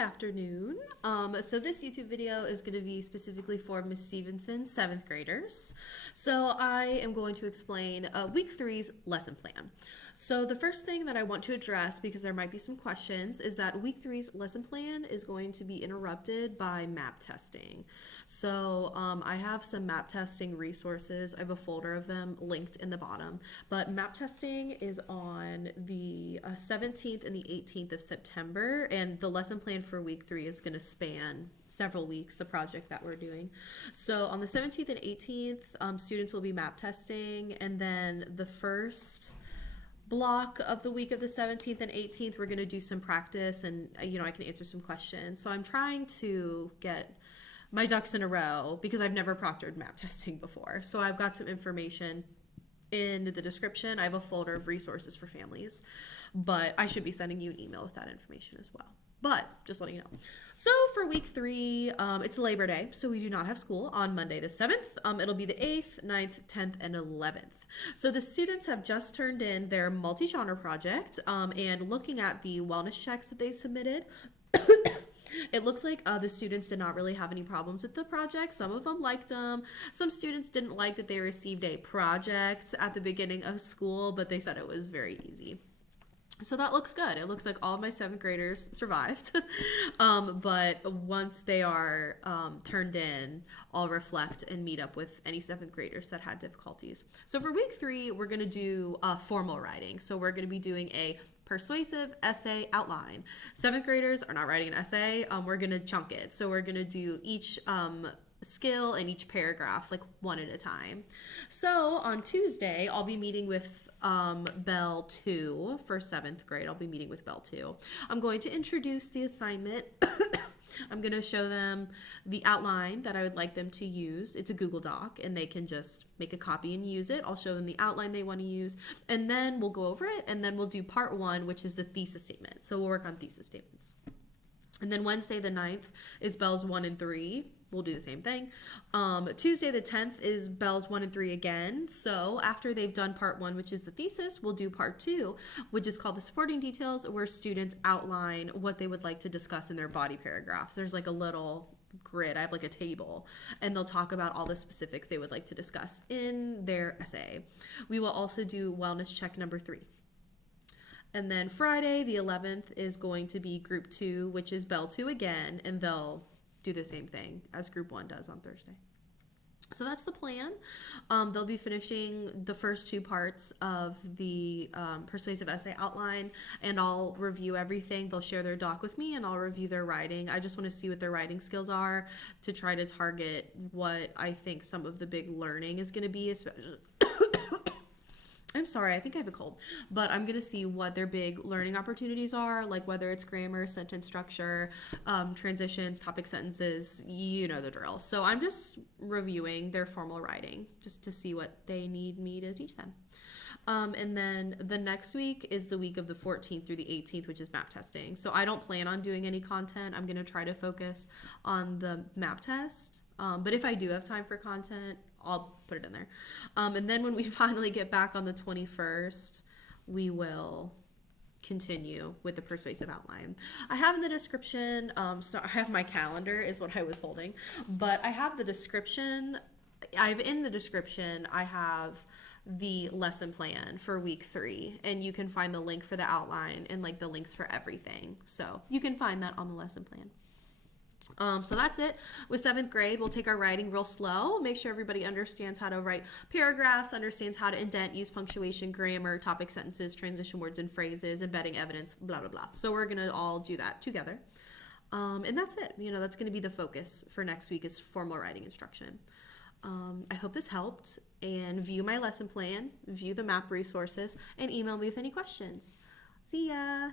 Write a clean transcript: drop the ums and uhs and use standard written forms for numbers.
afternoon. So this YouTube video is going to be specifically for Miss Stephenson's 7th graders. So I am going to explain week 3's lesson plan. So the first thing that I want to address, because there might be some questions, is that week 3's lesson plan is going to be interrupted by map testing. So I have some map testing resources. I have a folder of them linked in the bottom. But map testing is on the 17th and the 18th of September, and the lesson plan for week 3 is going to span several weeks, the project that we're doing. So on the 17th and 18th, students will be map testing, and then the first block of the week of the 17th and 18th, we're going to do some practice, and I can answer some questions. So I'm trying to get my ducks in a row because I've never proctored map testing before. So I've got some information in the description. I have a folder of resources for families, but I should be sending you an email with that information as well. But just letting you know. So for week 3, it's Labor Day, so we do not have school on Monday the 7th. It'll be the 8th, 9th, 10th, and 11th. So the students have just turned in their multi-genre project, and looking at the wellness checks that they submitted, it looks like the students did not really have any problems with the project. Some of them liked them. Some students didn't like that they received a project at the beginning of school, but they said it was very easy. So that looks good. It looks like all of my 7th graders survived. But once they are turned in, I'll reflect and meet up with any 7th graders that had difficulties. So for week 3, we're going to do formal writing. So we're going to be doing a persuasive essay outline. 7th graders are not writing an essay. We're going to chunk it. So we're going to do each skill and each paragraph like one at a time. So on Tuesday, I'll be meeting with Bell 2 for 7th grade. I'll be meeting with Bell 2. I'm going to introduce the assignment. I'm going to show them the outline that I would like them to use. It's a Google Doc, and they can just make a copy and use it. I'll show them the outline they want to use, and then we'll go over it, and then we'll do part 1, which is the thesis statement. So we'll work on thesis statements. And then Wednesday the 9th is Bell's 1 and 3. We'll do the same thing. Tuesday the 10th is Bell's 1 and 3 again. So after they've done part 1, which is the thesis, we'll do part 2, which is called the supporting details, where students outline what they would like to discuss in their body paragraphs. There's like a little grid. I have like a table, and they'll talk about all the specifics they would like to discuss in their essay. We will also do wellness check number 3. And then Friday, the 11th, is going to be group 2, which is Bell 2 again, and they'll do the same thing as group 1 does on Thursday. So that's the plan. They'll be finishing the first 2 parts of the persuasive essay outline, and I'll review everything. They'll share their doc with me, and I'll review their writing. I just want to see what their writing skills are to try to target what I think some of the big learning is going to be, especially I'm sorry, I think I have a cold, but I'm going to see what their big learning opportunities are, like whether it's grammar, sentence structure, transitions, topic sentences, you know the drill. So I'm just reviewing their formal writing just to see what they need me to teach them. And then the next week is the week of the 14th through the 18th, which is map testing. So I don't plan on doing any content. I'm going to try to focus on the map test. But if I do have time for content, I'll put it in there. And then when we finally get back on the 21st, we will continue with the persuasive outline. I have in the description, so I have my calendar is what I was holding, but I have the description. In the description, I have the lesson plan for week 3, and you can find the link for the outline and like the links for everything. So you can find that on the lesson plan. So that's it. With 7th grade, we'll take our writing real slow, make sure everybody understands how to write paragraphs, understands how to indent, use punctuation, grammar, topic sentences, transition words and phrases, embedding evidence, blah, blah, blah. So we're going to all do that together. And that's it. That's going to be the focus for next week is formal writing instruction. I hope this helped, and view my lesson plan, view the map resources, and email me with any questions. See ya!